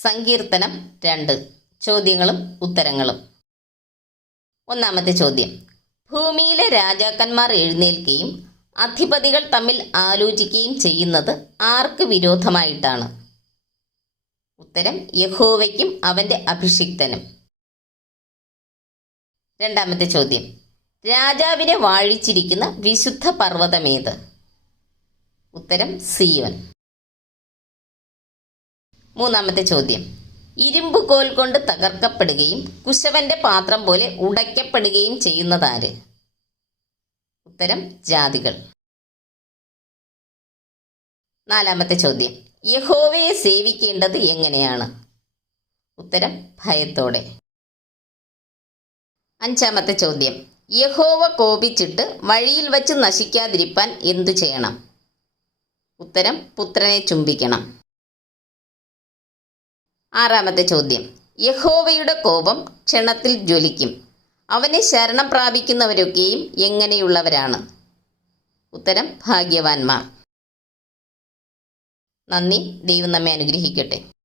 സങ്കീർത്തനം രണ്ട്. ചോദ്യങ്ങളും ഉത്തരങ്ങളും. ഒന്നാമത്തെ ചോദ്യം. ഭൂമിയിലെ രാജാക്കന്മാർ എഴുന്നേൽക്കുകയും അധിപതികൾ തമ്മിൽ ആലോചിക്കുകയും ചെയ്യുന്നത് ആർക്ക് വിരോധമായിട്ടാണ്? ഉത്തരം യഹോവയ്ക്കും അവന്റെ അഭിഷിക്തനും. രണ്ടാമത്തെ ചോദ്യം. രാജാവിനെ വാഴിച്ചിരിക്കുന്ന വിശുദ്ധ പർവതമേത്? ഉത്തരം സിയോൻ. മൂന്നാമത്തെ ചോദ്യം. ഇരുമ്പ് കോൽ കൊണ്ട് തകർക്കപ്പെടുകയും കുശവന്റെ പാത്രം പോലെ ഉടയ്ക്കപ്പെടുകയും ചെയ്യുന്നതാര് ഉത്തരം ജാതികൾ. നാലാമത്തെ ചോദ്യം. യഹോവയെ സേവിക്കേണ്ടത് എങ്ങനെയാണ്? ഉത്തരം ഭയത്തോടെ. അഞ്ചാമത്തെ ചോദ്യം. യഹോവ കോപിച്ചിട്ട് വഴിയിൽ വച്ച് നശിക്കാതിരിപ്പാൻ എന്തു ചെയ്യണം? ഉത്തരം പുത്രനെ ചുംബിക്കണം. ആറാമത്തെ ചോദ്യം. യഹോവയുടെ കോപം ക്ഷണത്തിൽ ജ്വലിക്കും. അവനെ ശരണം പ്രാപിക്കുന്നവരൊക്കെയും എങ്ങനെയുള്ളവരാണ്? ഉത്തരം ഭാഗ്യവാന്മാർ. നന്ദി. ദൈവം നമ്മെ അനുഗ്രഹിക്കട്ടെ.